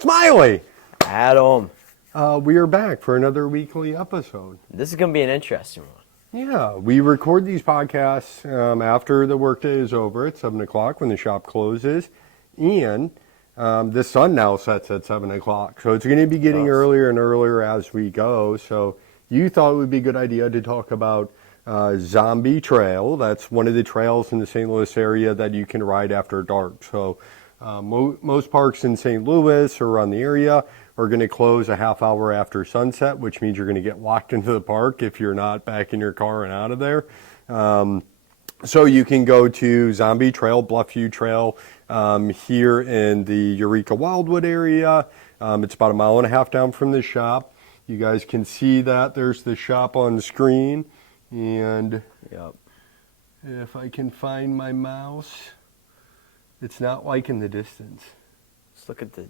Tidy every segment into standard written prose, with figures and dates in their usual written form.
Smiley! Adam. We are back for another weekly episode. This is going to be an interesting one. Yeah, we record these podcasts after the workday is over at 7 o'clock when the shop closes. And the sun now sets at 7 o'clock. So it's going to be getting earlier and earlier as we go. So you thought it would be a good idea to talk about Zombie Trail. That's one of the trails in the St. Louis area that you can ride after dark. So most parks in St. Louis or around the area are going to close a half hour after sunset, which means you're going to get locked into the park if you're not back in your car and out of there. So you can go to Zombie Trail, Bluffview Trail here in the Eureka Wildwood area. It's about 1.5 miles down from the shop. You guys can see that. There's the shop on the screen. And if I can find my mouse, it's not like in the distance. Let's look at the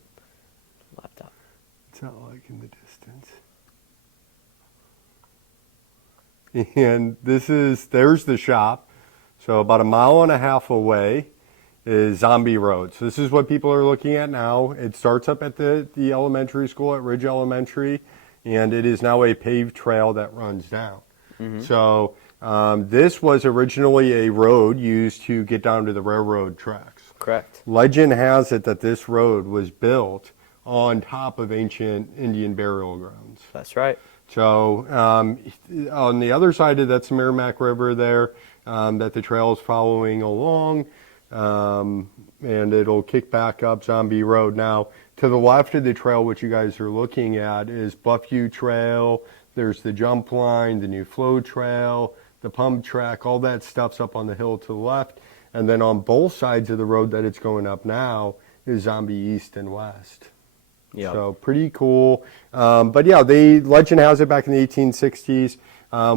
laptop. It's not like in the distance. And there's the shop. So about 1.5 miles away is Zombie Road. So this is what people are looking at now. It starts up at the elementary school at Ridge Elementary, and it is now a paved trail that runs down. Mm-hmm. So this was originally a road used to get down to the railroad tracks. Correct. Legend has it that this road was built on top of ancient Indian burial grounds. That's right. So on the other side of that's the Merrimack River there that the trail is following along, and it'll kick back up Zombie Road. Now, to the left of the trail, what you guys are looking at is Bluffview Trail. There's the jump line, the new flow trail, the pump track, all that stuff's up on the hill to the left. And then on both sides of the road that it's going up now is Zombie East and West. Yep. So pretty cool. But yeah, legend has it back in the 1860s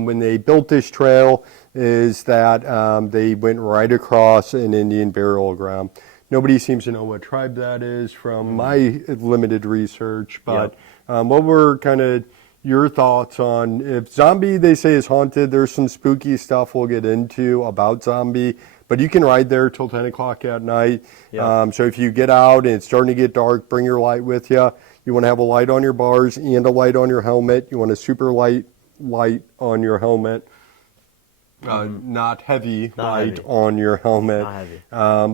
when they built this trail is that they went right across an Indian burial ground. Nobody seems to know what tribe that is from my limited research. But what were kind of your thoughts on if Zombie, they say, is haunted? There's some spooky stuff we'll get into about Zombie. But you can ride there till 10 o'clock at night. Yep. So if you get out and it's starting to get dark, bring your light with you. You want to have a light on your bars and a light on your helmet. You want a super light on your helmet. Not heavy light on your helmet. Not heavy.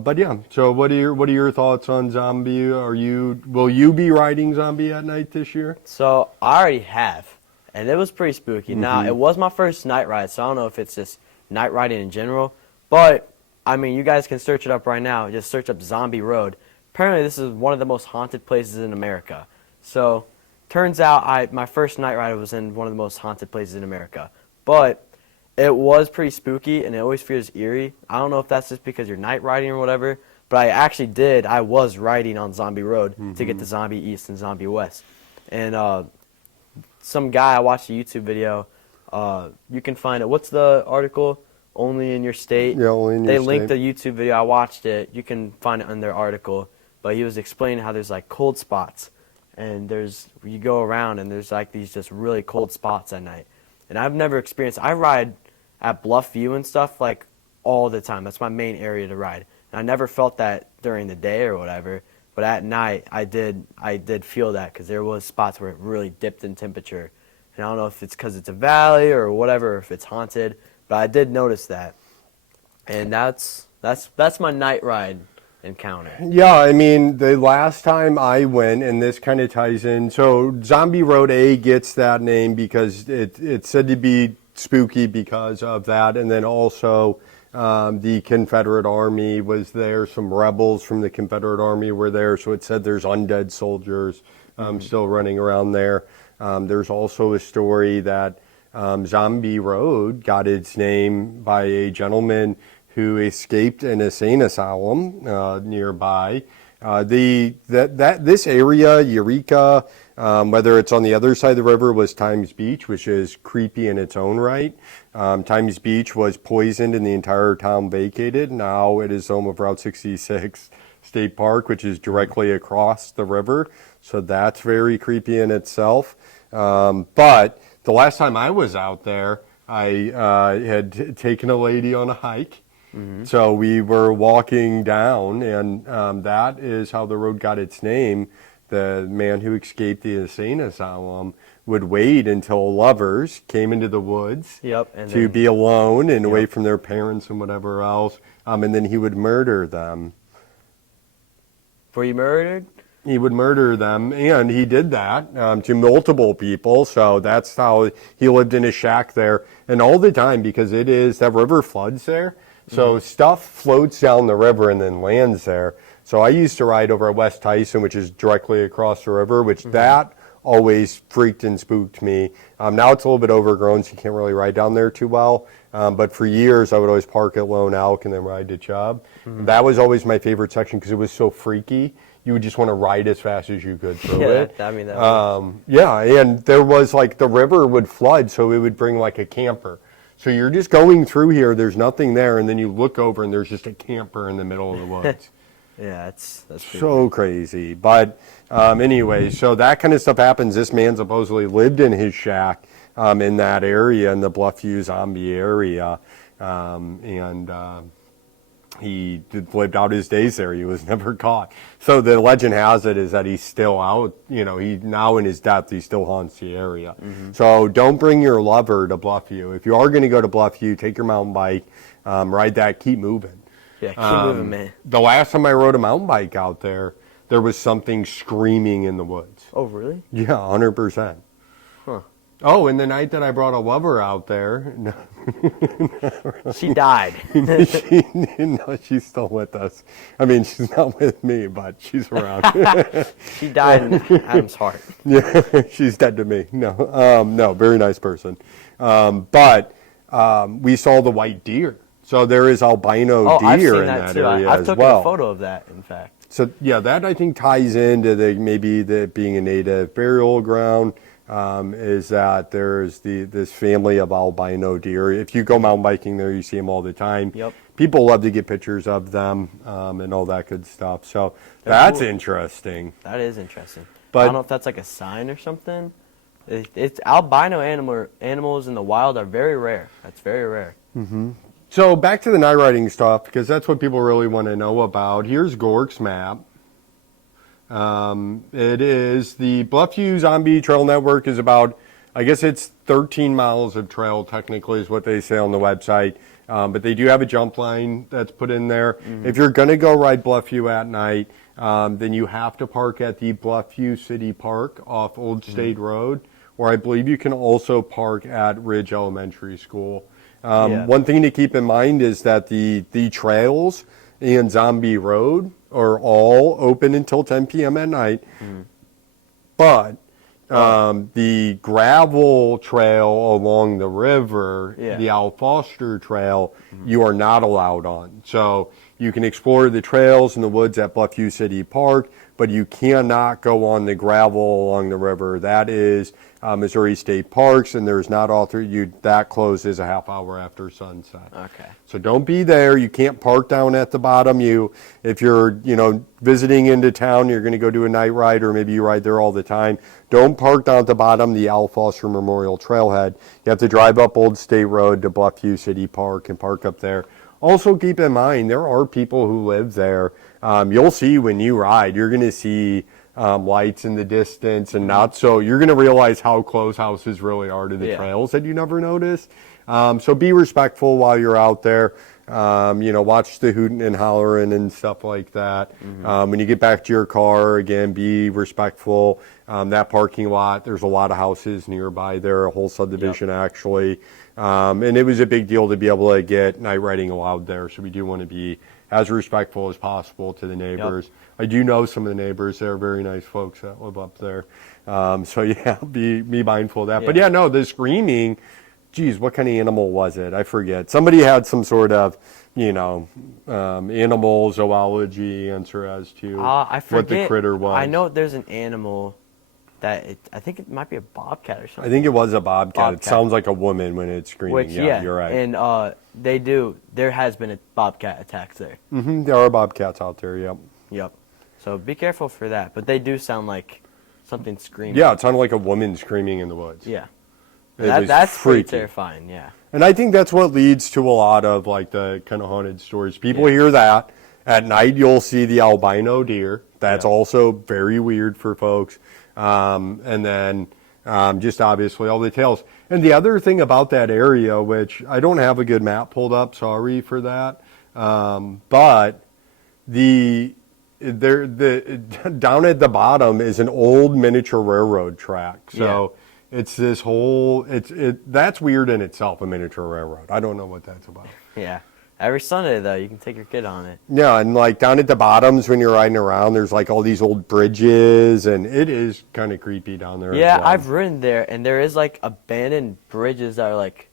But yeah, so what are your thoughts on Zombie? Will you be riding Zombie at night this year? So I already have, and it was pretty spooky. Mm-hmm. Now, it was my first night ride, so I don't know if it's just night riding in general, but I mean, you guys can search it up right now. Just search up Zombie Road. Apparently, this is one of the most haunted places in America. So, turns out my first night ride was in one of the most haunted places in America. But it was pretty spooky, and it always feels eerie. I don't know if that's just because you're night riding or whatever, but I was riding on Zombie Road to get to Zombie East and Zombie West. And some guy, I watched a YouTube video. You can find it. What's the article? Only in your state. Yeah, only in your state. They linked the YouTube video. I watched it. You can find it in their article. But he was explaining how there's like cold spots, and you go around and there's like these just really cold spots at night. And I've never experienced. I ride at Bluff View and stuff like all the time. That's my main area to ride. And I never felt that during the day or whatever. But at night, I did feel that because there was spots where it really dipped in temperature. And I don't know if it's because it's a valley or whatever, if it's haunted. But I did notice that, and that's my night ride encounter. Yeah, I mean, the last time I went, and this kind of ties in, so Zombie Road gets that name because it's said to be spooky because of that, and then also the Confederate Army was there, some rebels from the Confederate Army were there, so it said there's undead soldiers still running around there. There's also a story that Zombie Road got its name by a gentleman who escaped an insane asylum nearby. This area, Eureka, whether it's on the other side of the river, was Times Beach, which is creepy in its own right. Times Beach was poisoned and the entire town vacated. Now it is home of Route 66 State Park, which is directly across the river. So that's very creepy in itself. But the last time I was out there, I had taken a lady on a hike. Mm-hmm. So we were walking down, and that is how the road got its name. the man who escaped the insane asylum would wait until lovers came into the woods Yep. And to then, be alone and away Yep. from their parents and whatever else, and then he would murder them. were you murdered? He would murder them, and he did that to multiple people. So that's how he lived in a shack there, and all the time, because that river floods there. So stuff floats down the river and then lands there. So I used to ride over at West Tyson, which is directly across the river, which that always freaked and spooked me. Now it's a little bit overgrown, so you can't really ride down there too well. But for years, I would always park at Lone Elk and then ride to Chubb. That was always my favorite section because it was so freaky. You would just want to ride as fast as you could through it. I mean, Yeah, and there was like the river would flood, so it would bring like a camper. So you're just going through here, there's nothing there, and then you look over and there's just a camper in the middle of the woods. yeah, that's pretty So crazy. But anyway, so that kind of stuff happens. This man supposedly lived in his shack in that area, in the Bluffview zombie area. He lived out his days there. He was never caught. So the legend has it is that he's still out. He now in his death, he still haunts the area. So don't bring your lover to Bluffview. If you are going to go to Bluffview, take your mountain bike, ride that, keep moving. Yeah, keep moving, man. The last time I rode a mountain bike out there was something screaming in the woods. Oh, really? Yeah, 100%. Huh. Oh, and the night that I brought a lover out there, She died. she's still with us. I mean, she's not with me, but she's around. She died in Adam's heart. Yeah, she's dead to me. No, very nice person. But we saw the white deer. So there is albino I've deer seen in that that too. area I've as taken well. a photo of that, in fact. So yeah, that I think ties into the being a native burial ground. Is that there's this family of albino deer. If you go mountain biking there, you see them all the time. Yep. People love to get pictures of them and all that good stuff. So that's cool. interesting. That is interesting. But I don't know if that's like a sign or something. It's albino animals in the wild are very rare. That's very rare. So back to the night riding stuff, because that's what people really want to know about. Here's Gork's map. It is the Bluffview Zombie Trail Network is about, I guess it's 13 miles of trail technically is what they say on the website. But they do have a jump line that's put in there. If you're going to go ride Bluffview at night, then you have to park at the Bluffview City Park off Old State Road, or I believe you can also park at Ridge Elementary School. One thing to keep in mind is that the trails and Zombie Road are all open until 10 p.m. at night. But the gravel trail along the river, the Al Foster Trail, you are not allowed on. So you can explore the trails in the woods at Bluffview City Park, but you cannot go on the gravel along the river. That is Missouri State Parks, and there's not that closes a half hour after sunset. Okay. So don't be there. You can't park down at the bottom. If you're visiting into town, you're going to go do a night ride, or maybe you ride there all the time. Don't park down at the bottom, the Al Foster Memorial Trailhead. You have to drive up Old State Road to Bluffview City Park and park up there. Also keep in mind, there are people who live there. You'll see when you ride, you're going to see lights in the distance and you're going to realize how close houses really are to the trails that you never noticed. So be respectful while you're out there. Watch the hooting and hollering and stuff like that. When you get back to your car, again, be respectful. That parking lot, there's a lot of houses nearby there, a whole subdivision actually. And it was a big deal to be able to get night riding allowed there. So we do want to be as respectful as possible to the neighbors. Yep. I do know some of the neighbors. They're very nice folks that live up there. So yeah, be mindful of that. Yeah. But the screaming, geez, what kind of animal was it? I forget. Somebody had some sort of, animal zoology answer as to what the critter was. I know there's an animal I think it might be a bobcat or something. I think it was a bobcat. It sounds like a woman when it's screaming. You're right. And there has been a bobcat attacks there. There are bobcats out there, Yep. So be careful for that. But they do sound like something screaming. Yeah, it sounded like a woman screaming in the woods. Yeah. That's pretty terrifying, yeah. And I think that's what leads to a lot of like the kind of haunted stories. People hear that, At night, you'll see the albino deer. That's also very weird for folks. And then just obviously all the tails. And the other thing about that area, which I don't have a good map pulled up, sorry for that, but down at the bottom is an old miniature railroad track. So it's this whole, that's weird in itself, a miniature railroad. I don't know what that's about. Yeah. Every Sunday, though, you can take your kid on it. Yeah, and like down at the bottoms when you're riding around, there's like all these old bridges, and it is kind of creepy down there. Yeah, as well. I've ridden there, and there is like abandoned bridges that are like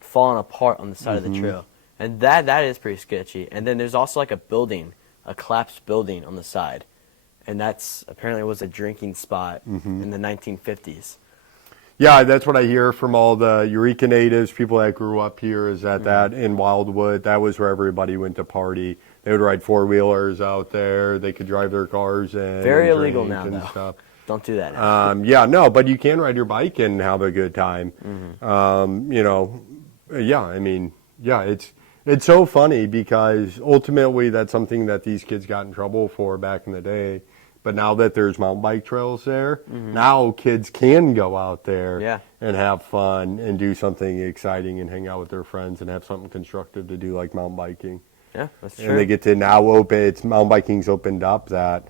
falling apart on the side of the trail. And that is pretty sketchy. And then there's also like a building, a collapsed building on the side. And that's apparently was a drinking spot in the 1950s. Yeah, that's what I hear from all the Eureka natives, people that grew up here, is that in Wildwood, that was where everybody went to party. They would ride four-wheelers out there. They could drive their cars in. Very illegal now, and though. stuff. Don't do that now. Yeah, no, but you can ride your bike and have a good time. You know, yeah, I mean, yeah, it's so funny because ultimately that's something that these kids got in trouble for back in the day. But now that there's mountain bike trails there, now kids can go out there and have fun and do something exciting and hang out with their friends and have something constructive to do like mountain biking. Yeah, that's true. And they get to now mountain biking's opened up that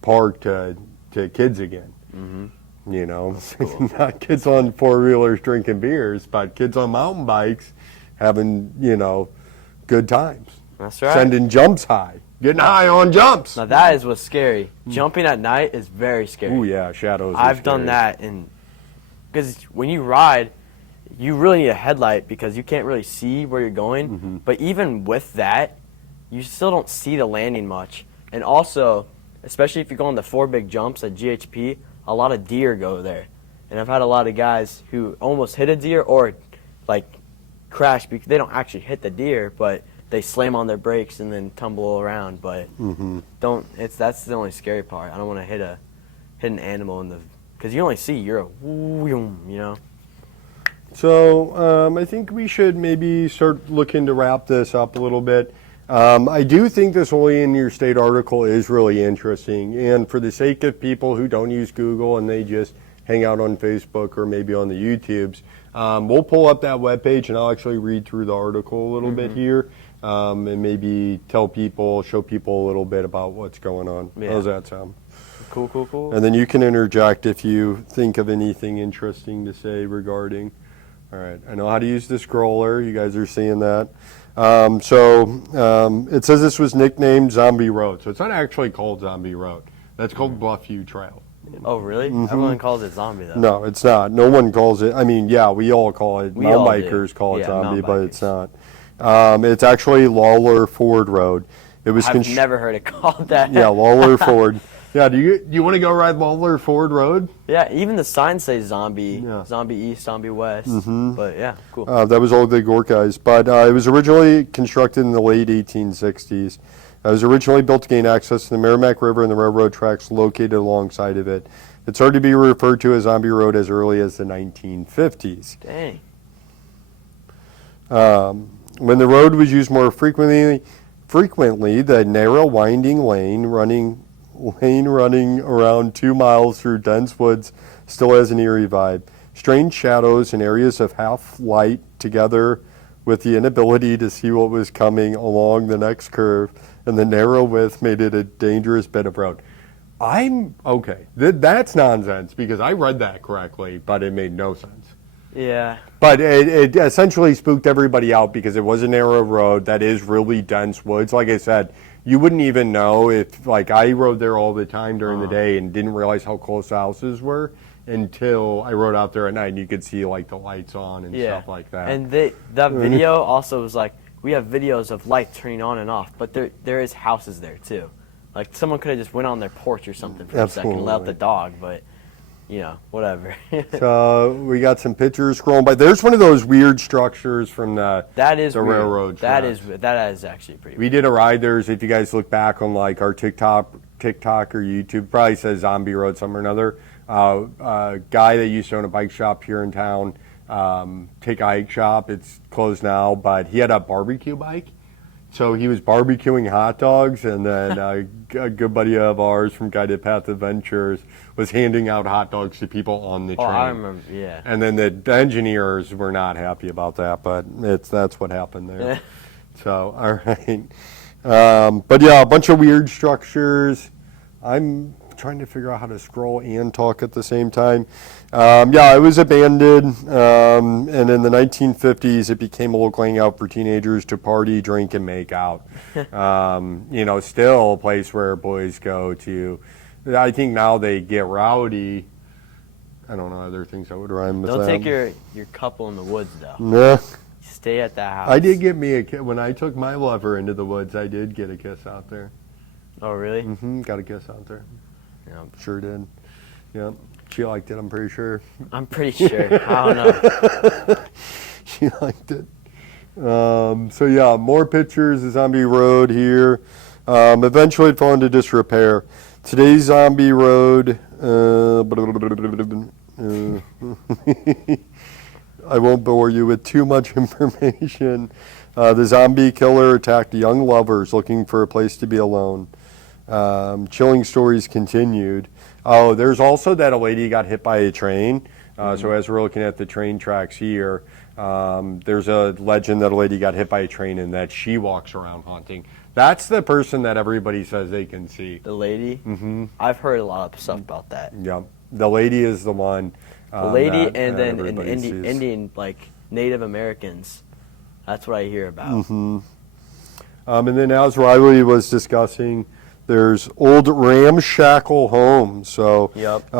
park to kids again. You know, cool. Not kids on four-wheelers drinking beers, but kids on mountain bikes having, you know, good times. That's right. Sending jumps high. Getting high on jumps. Now that is what's scary. Jumping at night is very scary. Oh yeah, shadows. I've done that, and because when you ride, you really need a headlight because you can't really see where you're going. But even with that, you still don't see the landing much. And also, especially if you go on the 4 big jumps at GHP, a lot of deer go there. And I've had a lot of guys who almost hit a deer or like crash because they don't actually hit the deer, but they slam on their brakes and then tumble around, but that's the only scary part. I don't want to hit an animal because you only see you know. So I think we should maybe start looking to wrap this up a little bit. I do think this Only in Your State article is really interesting, and for the sake of people who don't use Google and they just hang out on Facebook or maybe on the YouTubes, we'll pull up that webpage and I'll actually read through the article a little bit here. And maybe show people a little bit about what's going on. Yeah. How does that sound? Cool. And then you can interject if you think of anything interesting to say regarding. All right, I know how to use the scroller. You guys are seeing that. It says this was nicknamed Zombie Road. So it's not actually called Zombie Road. That's called Bluffview Trail. Oh, really? Everyone calls it Zombie, though. No, it's not. No one calls it. I mean, yeah, we all call it. Mountain bikers call it Zombie, but it's not. It's actually Lawler Ford Road. I've never heard it called that. Yeah, Lawler Ford. Yeah, do you want to go ride Lawler Ford Road? Yeah, even the signs say Zombie, Zombie East, Zombie West. But yeah, cool. That was all the Gork guys. But it was originally constructed in the late 1860s. It was originally built to gain access to the Merrimack River and the railroad tracks located alongside of it. It started to be referred to as Zombie Road as early as the 1950s. Dang. When the road was used more frequently, the narrow winding lane running around 2 miles through dense woods still has an eerie vibe. Strange shadows and areas of half light together with the inability to see what was coming along the next curve, and the narrow width made it a dangerous bit of road. I'm okay. That's nonsense because I read that correctly, but it made no sense. Yeah. But it essentially spooked everybody out because it was a narrow road that is really dense woods. Like I said, you wouldn't even know if, like, I rode there all the time during the day and didn't realize how close the houses were until I rode out there at night and you could see, like, the lights on and stuff like that. And that video also was like, we have videos of lights turning on and off, but there is houses there too. Like, someone could have just went on their porch or something for a second and let out the dog, but... you know, whatever. So we got some pictures scrolling by. There's one of those weird structures from the railroad tracks. That is actually pretty weird. We did a ride there. If you guys look back on like our TikTok or YouTube, probably says Zombie Road somewhere or another. A guy that used to own a bike shop here in town, Take a Hike Shop. It's closed now, but he had a barbecue bike. So he was barbecuing hot dogs, and then a good buddy of ours from Guided Path Adventures was handing out hot dogs to people on the train. Oh, I remember, yeah. And then the engineers were not happy about that, but that's what happened there. So, all right. But yeah, a bunch of weird structures. I'm trying to figure out how to scroll and talk at the same time. Yeah, it was abandoned, and in the 1950s, it became a local hangout for teenagers to party, drink, and make out. You know, still a place where boys go to. I think now they get rowdy. I don't know other things that would rhyme with that. Don't take your couple in the woods, though. Nah. Stay at that house. I did get me a kiss. When I took my lover into the woods, I did get a kiss out there. Oh, really? Mm-hmm. Got a kiss out there. Yeah. Sure did. Yep. She liked it, I'm pretty sure. I'm pretty sure. I don't know. She liked it. So yeah, more pictures of Zombie Road here. Eventually it fell into disrepair. Today's Zombie Road, I won't bore you with too much information. The zombie killer attacked young lovers looking for a place to be alone. Chilling stories continued. Oh, there's also that a lady got hit by a train. So as we're looking at the train tracks here, there's a legend that a lady got hit by a train and that she walks around haunting. That's the person that everybody says they can see. The lady? Mm-hmm. I've heard a lot of stuff about that. Yeah. The lady is the one. The lady that and then in everybody sees. Indian, like Native Americans. That's what I hear about. Mm-hmm. And then as Riley was discussing, there's old ramshackle homes. So Yep.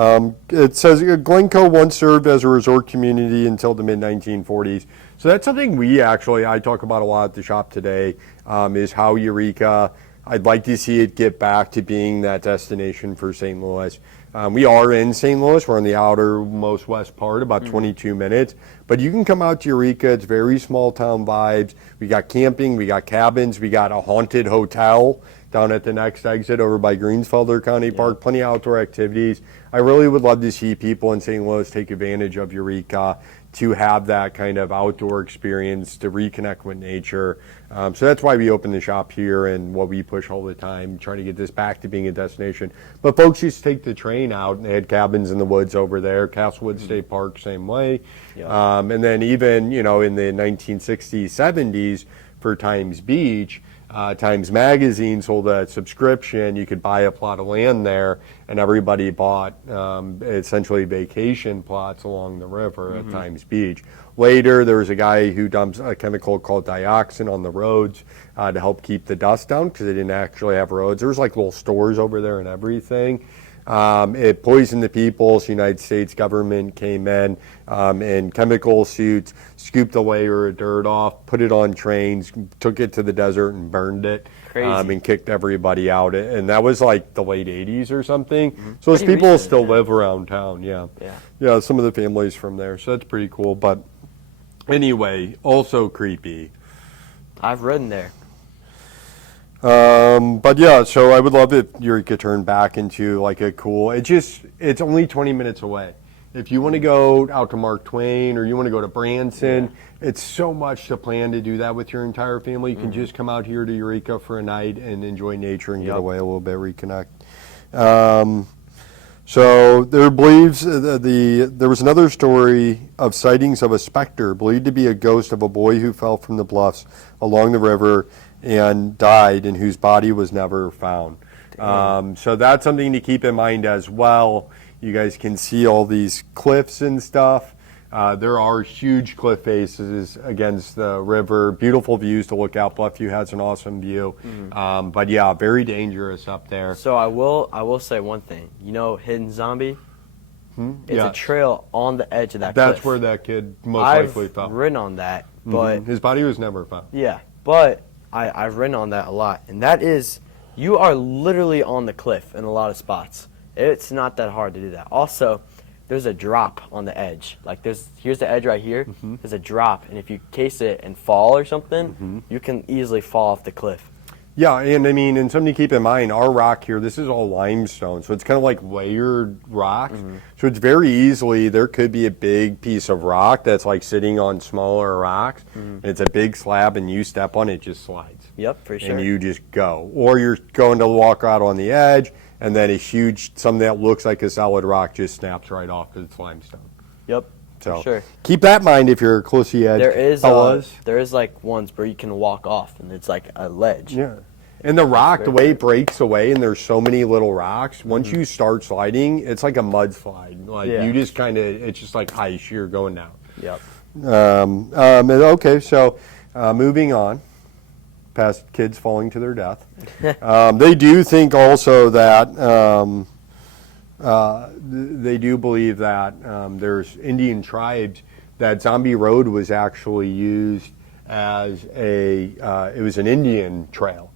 It says Glencoe once served as a resort community until the mid-1940s. So that's something I talk about a lot at the shop today, is how Eureka, I'd like to see it get back to being that destination for St. Louis. We are in St. Louis. We're in the outermost west part, about 22 minutes. But you can come out to Eureka. It's very small town vibes. We got camping. We got cabins. We got a haunted hotel down at the next exit over by Greensfelder County Park. Plenty of outdoor activities. I really would love to see people in St. Louis take advantage of Eureka to have that kind of outdoor experience, to reconnect with nature. So that's why we open the shop here and what we push all the time, trying to get this back to being a destination. But folks used to take the train out, and they had cabins in the woods over there. Castlewood State Park, same way. Yeah. And then even, in the 1960s, 70s for Times Beach, Times Magazine sold a subscription. You could buy a plot of land there, and everybody bought essentially vacation plots along the river at Times Beach. Later, there was a guy who dumps a chemical called dioxin on the roads to help keep the dust down because they didn't actually have roads. There was like little stores over there and everything. It poisoned the people, so the United States government came in chemical suits, scooped a layer of dirt off, put it on trains, took it to the desert and burned it. Crazy. And kicked everybody out. And that was like the late 80s or something. So those Pretty people recent, still yeah. live around town, Yeah, some of the families from there, so that's pretty cool. But anyway, also creepy. I've ridden there. But yeah, so I would love if Eureka turned back into like a cool, it's only 20 minutes away. If you want to go out to Mark Twain or you want to go to Branson, it's so much to plan to do that with your entire family. You can just come out here to Eureka for a night and enjoy nature and get away a little bit, reconnect. So there believes there was another story of sightings of a specter believed to be a ghost of a boy who fell from the bluffs along the river and died and whose body was never found. So that's something to keep in mind as well. You guys can see all these cliffs and stuff. There are huge cliff faces against the river. Beautiful views to look out. Bluffview has an awesome view. But yeah, very dangerous up there. So I will say one thing. You know, Hidden Zombie? It's a trail on the edge of that cliff. That's where that kid most likely fell. I've ridden on that, but his body was never found. yeah, but I've ridden on that a lot, and that is, you are literally on the cliff in a lot of spots. It's not that hard to do that. Also, there's a drop on the edge. Like here's the edge right here. There's a drop, and if you case it and fall or something, you can easily fall off the cliff. Yeah, and I mean, and something to keep in mind, our rock here, this is all limestone, so it's kind of like layered rocks. So it's very easily, there could be a big piece of rock that's like sitting on smaller rocks, and it's a big slab, and you step on it, it just slides. Yep, for sure. And you just go. Or you're going to walk out on the edge, and then something that looks like a solid rock just snaps right off because it's limestone. Yep, So for sure. keep that in mind if you're close to the edge. There is like ones where you can walk off, and it's like a ledge. Yeah. And the rock, the way it breaks away, and there's so many little rocks, once you start sliding, it's like a mudslide. Like you just kind of, it's just like ice, you're going down. Yep. Okay, so moving on, past kids falling to their death. They do think also that, they do believe that there's Indian tribes, that Zombie Road was actually used as it was an Indian trail.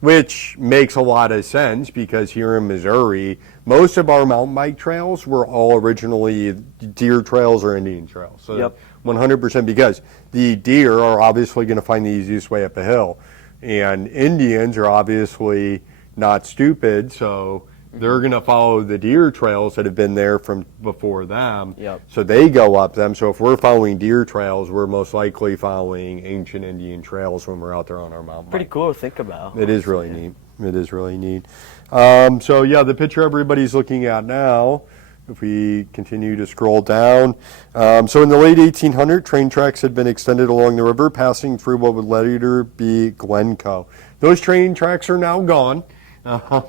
Which makes a lot of sense because here in Missouri, most of our mountain bike trails were all originally deer trails or Indian trails. So 100%, because the deer are obviously going to find the easiest way up a hill. And Indians are obviously not stupid, so they're going to follow the deer trails that have been there from before them. So they go up them. So if we're following deer trails, we're most likely following ancient Indian trails when we're out there on our mountain bike. Pretty cool to think about. It is really neat. It is really neat. So yeah, the picture everybody's looking at now, if we continue to scroll down. So in the late 1800s, train tracks had been extended along the river, passing through what would later be Glencoe. Those train tracks are now gone. But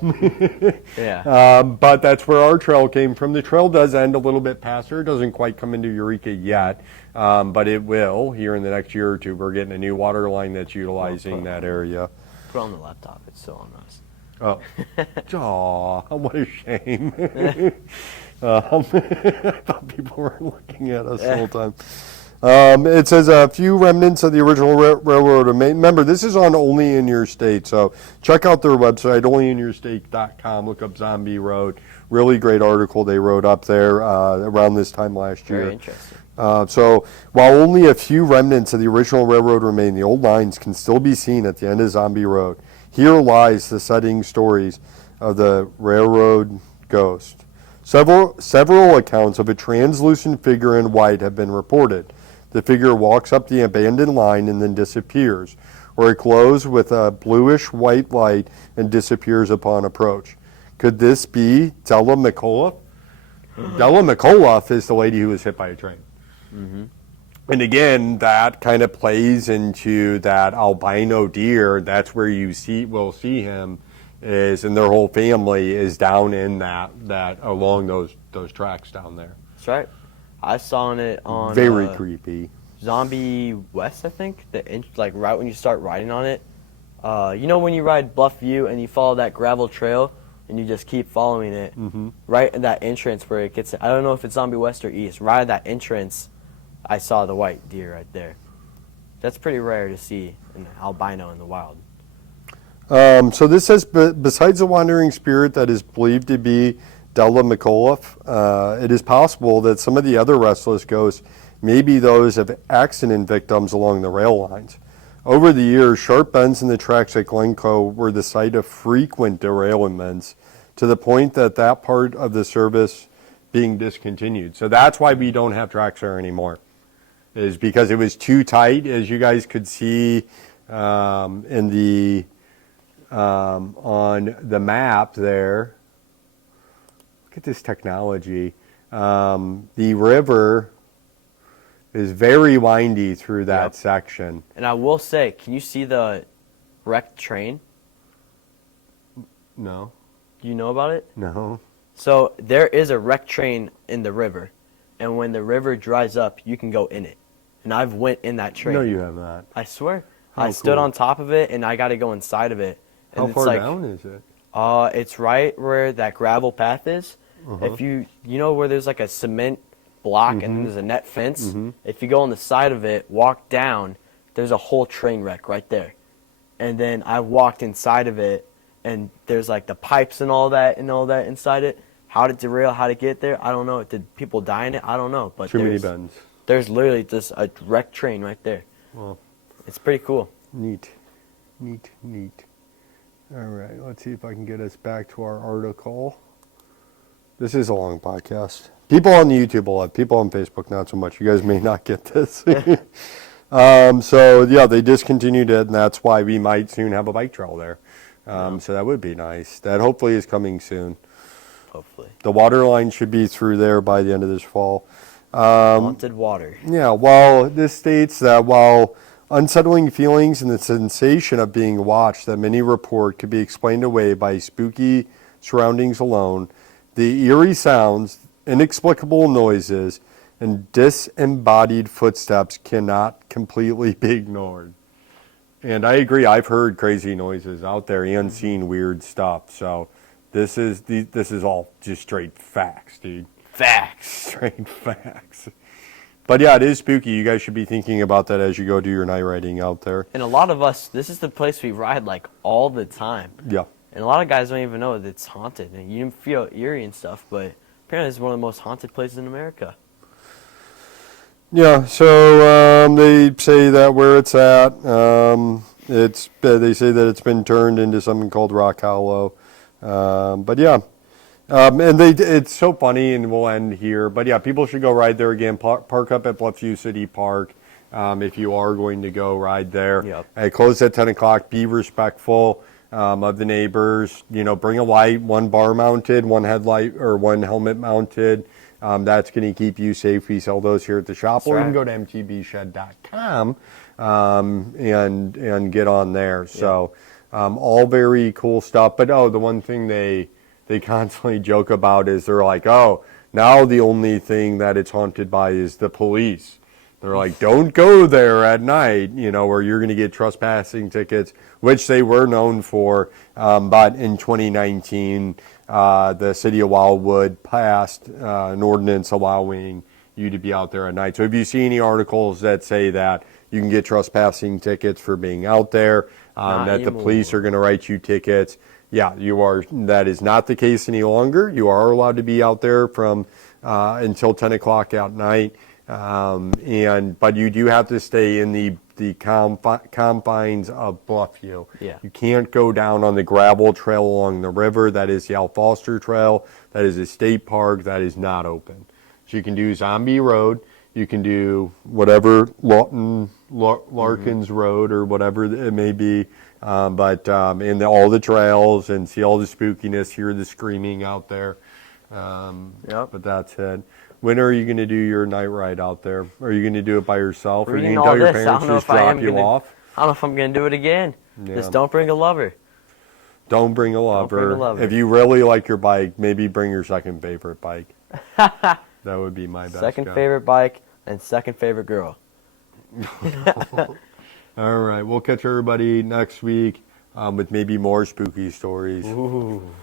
that's where our trail came from. The trail does end a little bit past here. It doesn't quite come into Eureka yet, but it will here in the next year or two. We're getting a new water line that's utilizing that area. Put on the laptop. It's still on us. Oh, aw, what a shame. I thought people were looking at us the whole time. It says a few remnants of the original railroad remain. Remember, this is on Only in Your State, so check out their website, onlyinyourstate.com. Look up Zombie Road. Really great article they wrote up there around this time last year. Very interesting. So while only a few remnants of the original railroad remain, the old lines can still be seen at the end of Zombie Road. Here lies the setting stories of the railroad ghost. Several accounts of a translucent figure in white have been reported. The figure walks up the abandoned line and then disappears, or it glows with a bluish-white light and disappears upon approach. Could this be Della McAuliffe? Della McAuliffe is the lady who was hit by a train. And again, that kind of plays into that albino deer. That's where we'll see him, and their whole family is down in that along those tracks down there. That's right. I saw it on very creepy. Zombie West, I think. Like right when you start riding on it. You know when you ride Bluff View and you follow that gravel trail and you just keep following it, right at that entrance where it gets. I don't know if it's Zombie West or East. Right at that entrance, I saw the white deer right there. That's pretty rare to see an albino in the wild. So this says, besides the wandering spirit that is believed to be Della McAuliffe, it is possible that some of the other restless ghosts may be those of accident victims along the rail lines. Over the years, sharp bends in the tracks at Glencoe were the site of frequent derailments, to the point that part of the service being discontinued. So that's why we don't have tracks there anymore, is because it was too tight, as you guys could see in the on the map there. Look at this technology. The river is very windy through that section. And I will say, can you see the wrecked train? No. Do you know about it? No. So there is a wrecked train in the river, and when the river dries up, you can go in it. And I've went in that train. No, you have not. I swear. How I stood cool. on top of it, and I got to go inside of it. And How far down is it? It's right where that gravel path is. If you know where there's like a cement block and then there's a net fence. If you go on the side of it, walk down, there's a whole train wreck right there. And then I walked inside of it, and there's like the pipes and all that inside it. How to derail, how to get there, I don't know. Did people die in it? I don't know. But Too many bends. There's literally just a wrecked train right there. Well, it's pretty cool. Neat. All right, let's see if I can get us back to our article. This is a long podcast. People on YouTube will have, people on Facebook not so much. You guys may not get this. So yeah, they discontinued it, and that's why we might soon have a bike trail there. So that would be nice. That hopefully is coming soon. Hopefully. The water line should be through there by the end of this fall. Haunted water. Yeah, while this states that while unsettling feelings and the sensation of being watched that many report could be explained away by spooky surroundings alone, the eerie sounds, inexplicable noises, and disembodied footsteps cannot completely be ignored. And I agree, I've heard crazy noises out there and seen weird stuff. So this is all just straight facts, dude. Facts. Straight facts. But yeah, it is spooky. You guys should be thinking about that as you go do your night riding out there. And a lot of us, this is the place we ride like all the time. Yeah. And a lot of guys don't even know that it's haunted. And you feel eerie and stuff, but apparently it's one of the most haunted places in America. Yeah, so they say that where it's at, they say that it's been turned into something called Rock Hollow. But yeah. And it's so funny, and we'll end here. But yeah, people should go ride there again. Park up at Bluffview City Park if you are going to go ride there. Yep. It closes at 10 o'clock. Be respectful of the neighbors. You know, bring a light, one bar mounted, one headlight, or one helmet mounted. That's going to keep you safe. We sell those here at the shop. Or you can go to MTBshed.com and get on there. So all very cool stuff. But the one thing they constantly joke about is they're like, oh, now the only thing that it's haunted by is the police. They're like, don't go there at night, or you're going to get trespassing tickets, which they were known for. But in 2019, the city of Wildwood passed an ordinance allowing you to be out there at night. So if you see any articles that say that you can get trespassing tickets for being out there, that the police are going to write you tickets, yeah, you are. That is not the case any longer. You are allowed to be out there from until 10 o'clock at night, but you do have to stay in the confines of Bluffview. Yeah. You can't go down on the gravel trail along the river. That is the Al Foster Trail. That is a state park. That is not open. So you can do Zombie Road. You can do whatever Larkins Road or whatever it may be. But in all the trails and see all the spookiness, hear the screaming out there. But that's it. When are you going to do your night ride out there? Are you going to do it by yourself? Or are you going to tell your parents to just drop you off? I don't know if I'm going to do it again. Yeah. Just don't bring a lover. Don't bring a lover. If you really like your bike, maybe bring your second favorite bike. That would be my best Second guess. favorite bike and second favorite girl. All right, we'll catch everybody next week with maybe more spooky stories. Ooh.